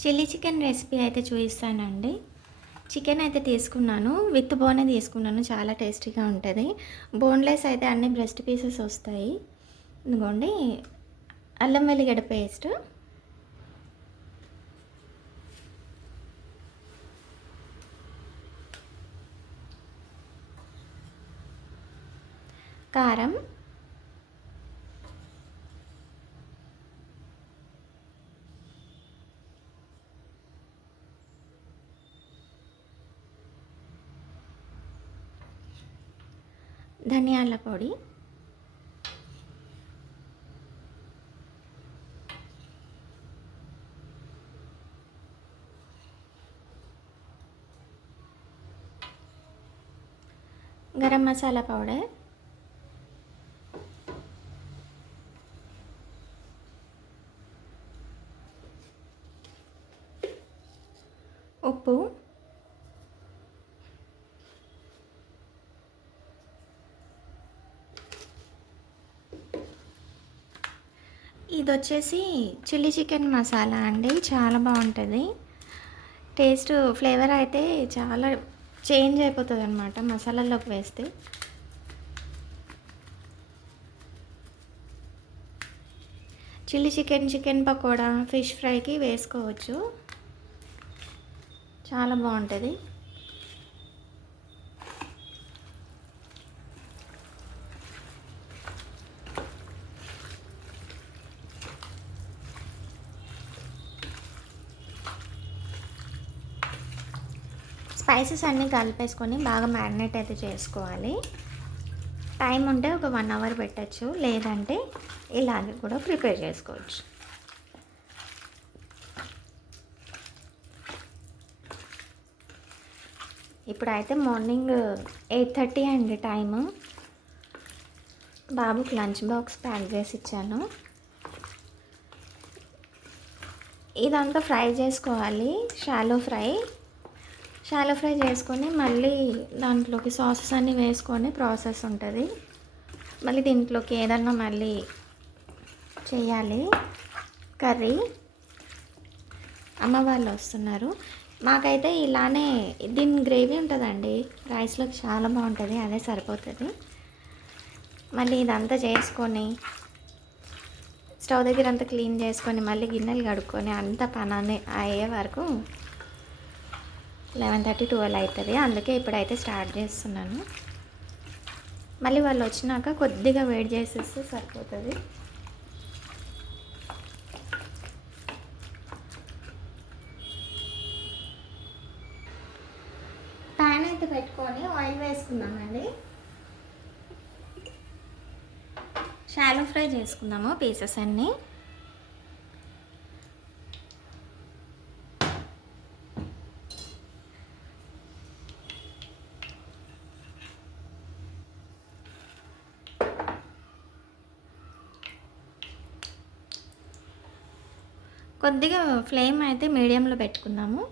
Chilli chicken recipe అయితే చూపిస్తానండి. Chicken అయితే తీసుకున్నాను. విత్ బోనే తీసుకున్నాను. చాలా టేస్టీగా ఉంటుంది. బోన్లెస్ అయితే అన్ని బ్రెస్ట్ పీసెస్ వస్తాయి. ఇదిగోండి అల్లం వెల్లిగడ్డ పేస్ట్, కారం, ధనియాల పొడి, గరం మసాలా పౌడర్, ఉప్పు, ఇది వచ్చేసి చిల్లీ చికెన్ మసాలా అండి. చాలా బాగుంటుంది. టేస్ట్ ఫ్లేవర్ అయితే చాలా చేంజ్ అయిపోతుంది అనమాట మసాలాలోకి వేస్తే. Chilli chicken, chicken pakoda, fish ఫ్రైకి వేసుకోవచ్చు. చాలా బాగుంటుంది. స్పైసెస్ అన్నీ కలిపేసుకొని బాగా మ్యారినేట్ అయితే చేసుకోవాలి. టైం ఉంటే ఒక 1 అవర్ పెట్టచ్చు, లేదంటే ఇలాగే కూడా ప్రిపేర్ చేసుకోవచ్చు. ఇప్పుడైతే మార్నింగ్ 8:30 అండి టైము. బాబుకి లంచ్ బాక్స్ ప్యాక్ చేసి ఇచ్చాను. ఇదంతా ఫ్రై చేసుకోవాలి. షాలో ఫ్రై చేసుకొని మళ్ళీ దాంట్లోకి సాసెస్ అన్నీ వేసుకొని ప్రాసెస్ ఉంటుంది. మళ్ళీ దీంట్లోకి ఏదన్నా మళ్ళీ చేయాలి కర్రీ. అమ్మ వాళ్ళు వస్తున్నారు. మాకైతే ఇలానే దీని గ్రేవీ ఉంటుందండి, రైస్లోకి చాలా బాగుంటుంది. అదే సరిపోతుంది. మళ్ళీ ఇదంతా చేసుకొని స్టవ్ దగ్గర అంతా క్లీన్ చేసుకొని మళ్ళీ గిన్నెలు కడుక్కొని అంత పని అయ్యే వరకు 11:30, 12 అవుతుంది. అందుకే ఇప్పుడైతే స్టార్ట్ చేస్తున్నాను. మళ్ళీ వాళ్ళు వచ్చినాక కొద్దిగా వేడి చేసేస్తే సరిపోతుంది. ప్యాన్ అయితే పెట్టుకొని ఆయిల్ వేసుకున్నామండి. షాలో ఫ్రై చేసుకుందాము పీసెస్ అన్నీ. కొద్దిగా ఫ్లేమ్ అయితే మీడియంలో పెట్టుకుందాము.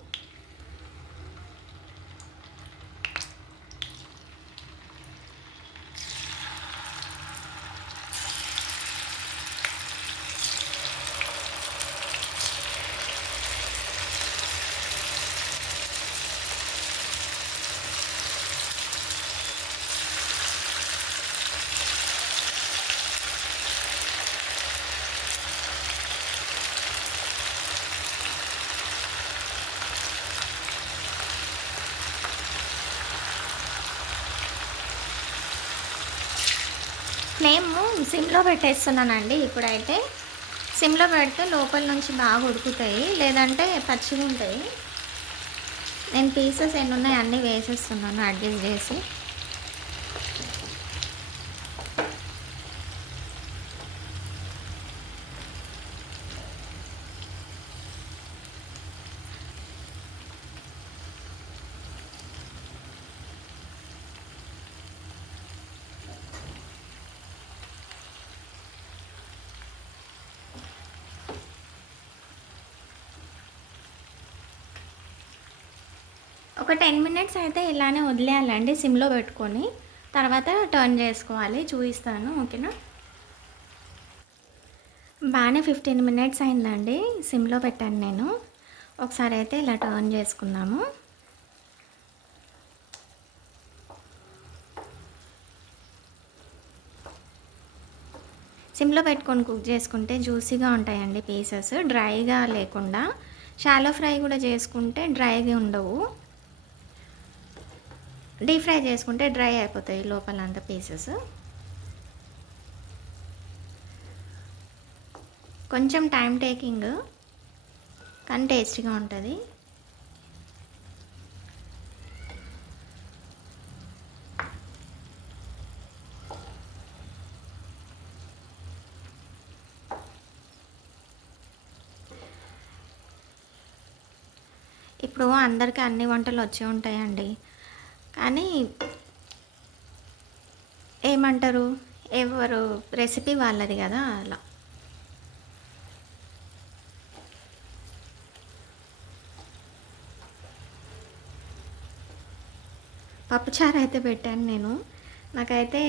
ఫ్లేమ్ సిమ్లో పెట్టేస్తున్నానండి. ఇప్పుడైతే సిమ్లో పెడితే లోపల నుంచి బాగా ఉడుకుతాయి, లేదంటే పచ్చిగా ఉంటాయి. నేను పీసెస్ ఎన్ని ఉన్నాయి అన్నీ వేసేస్తున్నాను అడ్జస్ట్ చేసి. ఒక 10 మినిట్స్ అయితే ఇలానే వదిలేయాలండి సిమ్లో పెట్టుకొని. తర్వాత టర్న్ చేసుకోవాలి, చూపిస్తాను. ఓకేనా? బాగానే 15 మినిట్స్ అయిందండి సిమ్లో పెట్టాను నేను. ఒకసారి అయితే ఇలా టర్న్ చేసుకుందాము. సిమ్లో పెట్టుకొని కుక్ చేసుకుంటే జ్యూసీగా ఉంటాయండి పీసెస్, డ్రైగా లేకుండా. షాలో ఫ్రై కూడా చేసుకుంటే డ్రైగా ఉండవు, డీప్ ఫ్రై చేసుకుంటే డ్రై అయిపోతాయి లోపలంతా పీసెస్. కొంచెం టైం టేకింగ్ కానీ టేస్టీగా ఉంటుంది. ఇప్పుడు అందరికీ అన్ని వంటలు వచ్చి ఉంటాయండి, కానీ ఏమంటారు, ఎవరు రెసిపీ వాళ్ళది కదా. అలా పప్పుచారు అయితే పెట్టాను నేను. నాకైతే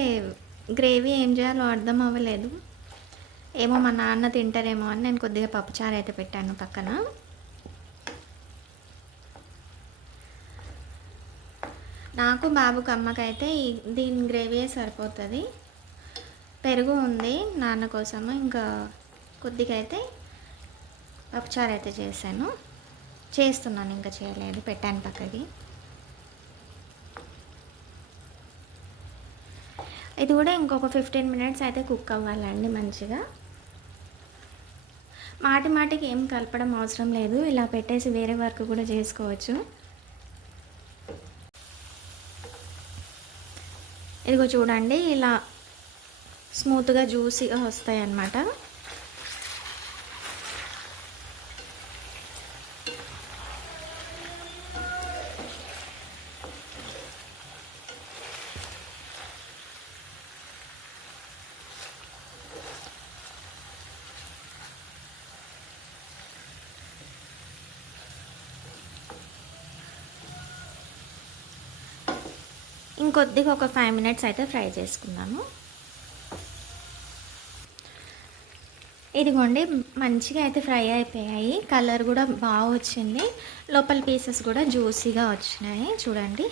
గ్రేవీ ఏం చేయాలో అర్థం అవ్వలేదు. ఏమో మా నాన్న తింటారేమో అని నేను కొద్దిగా పప్పుచారు అయితే పెట్టాను పక్కన. నాకు బాబుకి అమ్మకైతే దీని గ్రేవీ సరిపోతుంది. పెరుగు ఉంది నాన్న కోసము, ఇంకా కొద్దిగా అయితే పప్పుచారు అయితే చేస్తున్నాను, ఇంకా చేయలేదు, పెట్టాను పక్కకి. ఇది కూడా ఇంకొక 15 మినిట్స్ అయితే కుక్ అవ్వాలండి మంచిగా. మాటికి ఏం కలపడం అవసరం లేదు, ఇలా పెట్టేసి వేరే వర్క్ కూడా చేసుకోవచ్చు. ఇదిగో చూడండి, ఇలా స్మూత్గా జ్యూసీగా వస్తాయి అన్నమాట. ఇంకొద్దిగా ఒక 5 మినిట్స్ అయితే ఫ్రై చేసుకున్నాను. ఇదిగోండి, మంచిగా అయితే ఫ్రై అయిపోయాయి, కలర్ కూడా బాగా వచ్చింది, లోపల పీసెస్ కూడా జ్యూసీగా వచ్చినాయి. చూడండి,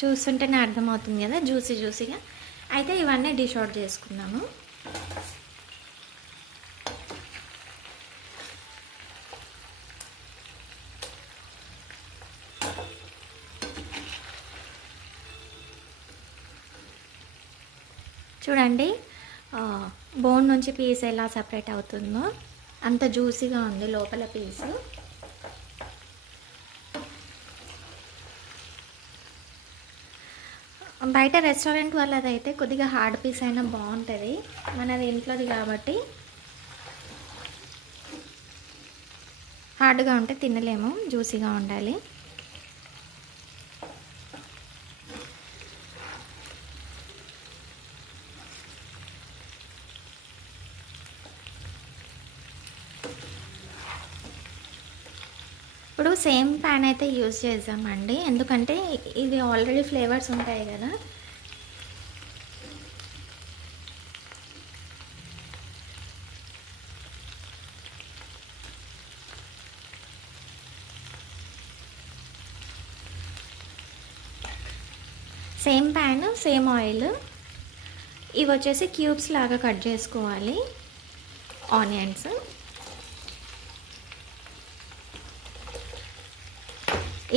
చూస్తుంటేనే అర్థమవుతుంది కదా జ్యూసీగా. అయితే ఇవన్నీ డిష్ అవుట్ చేసుకున్నాము. చూడండి, బోన్ నుంచి పీస్ ఎలా సపరేట్ అవుతుందో, అంత జ్యూసీగా ఉంది లోపల పీసు. బయట రెస్టారెంట్ వాళ్ళదైతే కొద్దిగా హార్డ్ పీస్ అయినా బాగుంటుంది, మనది ఇంట్లోది కాబట్టి హార్డ్గా ఉంటే తినలేము, జ్యూసీగా ఉండాలి. ఇప్పుడు సేమ్ ప్యాన్ అయితే యూజ్ చేద్దామండి, ఎందుకంటే ఇది ఆల్రెడీ ఫ్లేవర్స్ ఉంటాయి కదా. Same pan, same oil. ఇవి వచ్చేసి క్యూబ్స్ లాగా కట్ చేసుకోవాలి ఆనియన్స్.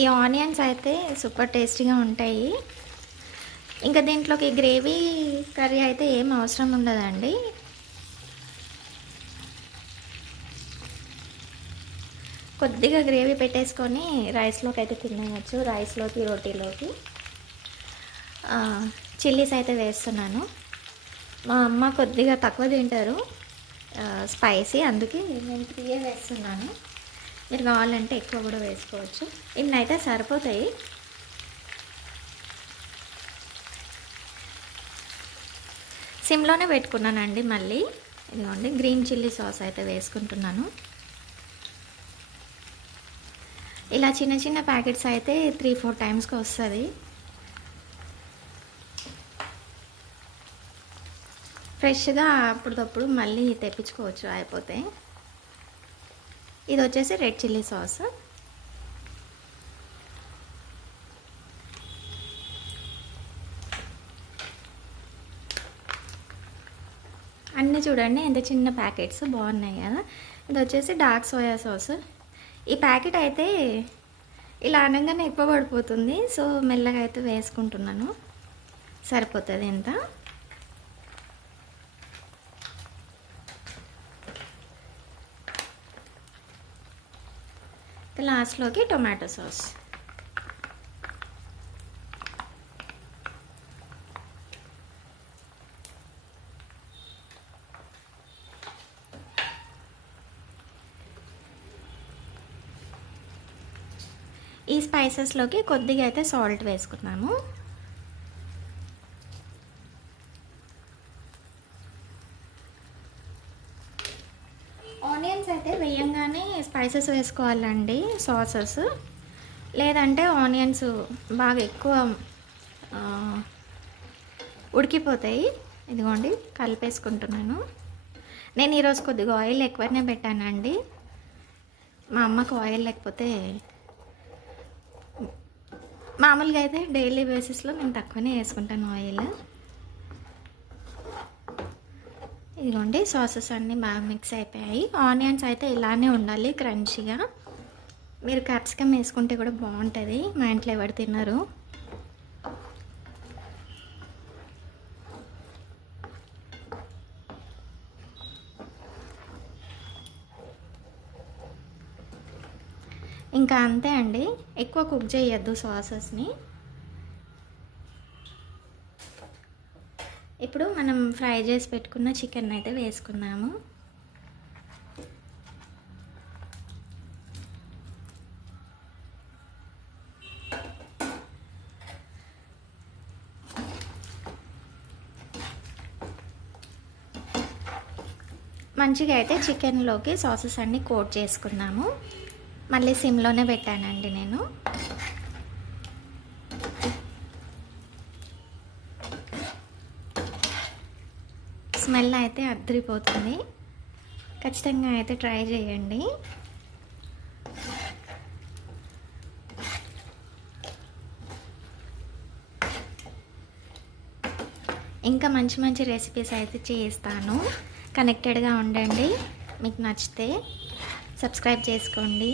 ఈ ఆనియన్స్ అయితే సూపర్ టేస్టీగా ఉంటాయి. ఇంకా దీంట్లోకి గ్రేవీ కర్రీ అయితే ఏం అవసరం ఉండదండి. కొద్దిగా గ్రేవీ పెట్టేసుకొని రైస్లోకి అయితే తినేయచ్చు, రైస్లోకి, రోటీలోకి. చిల్లీస్ అయితే వేస్తున్నాను. మా అమ్మ కొద్దిగా తక్కువ తింటారు స్పైసీ, అందుకే నేను 3 వేస్తున్నాను. మీరు కావాలంటే ఎక్కువ కూడా వేసుకోవచ్చు. ఇన్ని అయితే సరిపోతాయి. సిమ్లోనే పెట్టుకున్నానండి. మళ్ళీ ఇదిగోండి, గ్రీన్ చిల్లీ సాస్ అయితే వేసుకుంటున్నాను. ఇలా చిన్న చిన్న ప్యాకెట్స్ అయితే 3-4 టైమ్స్కి వస్తుంది. ఫ్రెష్గా అప్పటికప్పుడు మళ్ళీ తెప్పించుకోవచ్చు అయిపోతే. ఇది వచ్చేసి రెడ్ చిల్లీ సాస్. అన్నీ చూడండి ఎంత చిన్న ప్యాకెట్స్ బాగున్నాయి కదా. ఇది వచ్చేసి డార్క్ సోయా సాస్. ఈ ప్యాకెట్ అయితే ఇలా అనగానే ఎక్కువ పడిపోతుంది, సో మెల్లగా అయితే వేసుకుంటున్నాను, సరిపోతుంది ఎంత. లాస్ట్లోకి టొమాటో సాస్. ఈ స్పైసెస్లోకి కొద్దిగా అయితే సాల్ట్ వేసుకున్నాము. ఆనియన్స్ అయితే వేయంగానే స్పైసెస్ వేసుకోవాలండి, సాసెస్. లేదంటే ఆనియన్స్ బాగా ఎక్కువ ఉడికిపోతాయి. ఇదిగోండి కలిపేసుకుంటున్నాను. నేను ఈరోజు కొద్దిగా ఆయిల్ ఎక్కువనే పెట్టానండి. మా అమ్మకు ఆయిల్ లేకపోతే, మామూలుగా అయితే డైలీ బేసిస్లో నేను తక్కువనే వేసుకుంటాను ఆయిల్. ఇదిగోండి సాసెస్ అన్నీ బాగా మిక్స్ అయిపోయాయి. ఆనియన్స్ అయితే ఇలానే ఉండాలి క్రంచీగా. మీరు క్యాప్సికమ్ వేసుకుంటే కూడా బాగుంటుంది, మా ఇంట్లో ఎవరు తిన్నారు. ఇంకా అంతే అండి, ఎక్కువ కుక్ చేయొద్దు సాసెస్ని. ఇప్పుడు మనం ఫ్రై చేసి పెట్టుకున్న చికెన్ అయితే వేసుకున్నాము. మంచిగా అయితే చికెన్లోకి సాసెస్ అన్నీ కోట్ చేసుకున్నాము. మళ్ళీ సిమ్లోనే పెట్టానండి నేను. స్మెల్ అయితే అద్దరిపోతుంది, ఖచ్చితంగా అయితే ట్రై చేయండి. ఇంకా మంచి మంచి రెసిపీస్ అయితే చేస్తాను, కనెక్టెడ్గా ఉండండి. మీకు నచ్చితే సబ్స్క్రైబ్ చేసుకోండి,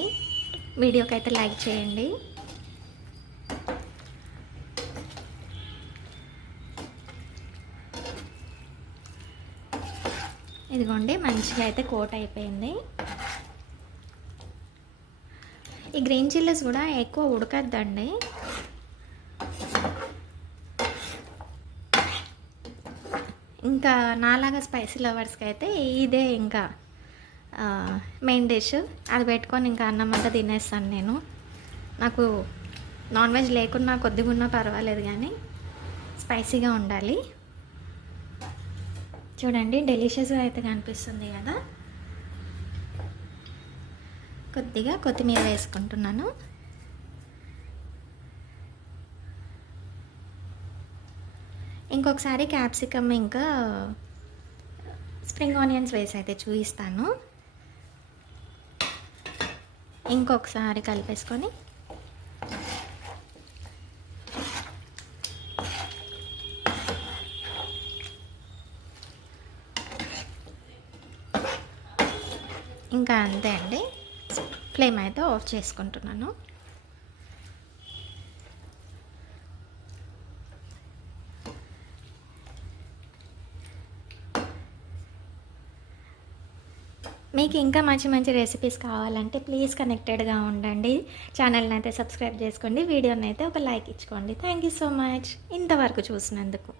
వీడియోకి అయితే లైక్ చేయండి. ఇదిగోండి మంచిగా అయితే కోట్ అయిపోయింది. ఈ గ్రీన్ చిల్లీస్ కూడా ఎక్కువ ఉడకద్దండి, ఇంకా నాలాగా స్పైసీ లవర్స్కి అయితే ఇదే ఇంకా మెయిన్ డిష్. అది పెట్టుకొని ఇంకా అన్నం అంతా తినేస్తాను నేను. నాకు నాన్ వెజ్ లేకున్నా కొద్దిగా ఉన్నా పర్వాలేదు, కానీ స్పైసీగా ఉండాలి. చూడండి డెలిషియస్గా అయితే కనిపిస్తుంది కదా. కొద్దిగా కొత్తిమీర వేసుకుంటున్నాను. ఇంకొకసారి క్యాప్సికమ్ ఇంకా స్ప్రింగ్ ఆనియన్స్ వేసి అయితే చూపిస్తాను. ఇంకొకసారి కలిపేసుకొని ఇంకా అంతే అండి, ఫ్లేమ్ అయితే ఆఫ్ చేసుకుంటున్నాను. మీకు ఇంకా మంచి మంచి రెసిపీస్ కావాలంటే ప్లీజ్ కనెక్టెడ్గా ఉండండి. ఛానల్ని అయితే సబ్స్క్రైబ్ చేసుకోండి, వీడియోని అయితే ఒక లైక్ ఇచ్చుకోండి. థ్యాంక్ యూ సో మచ్ ఇంతవరకు చూసినందుకు.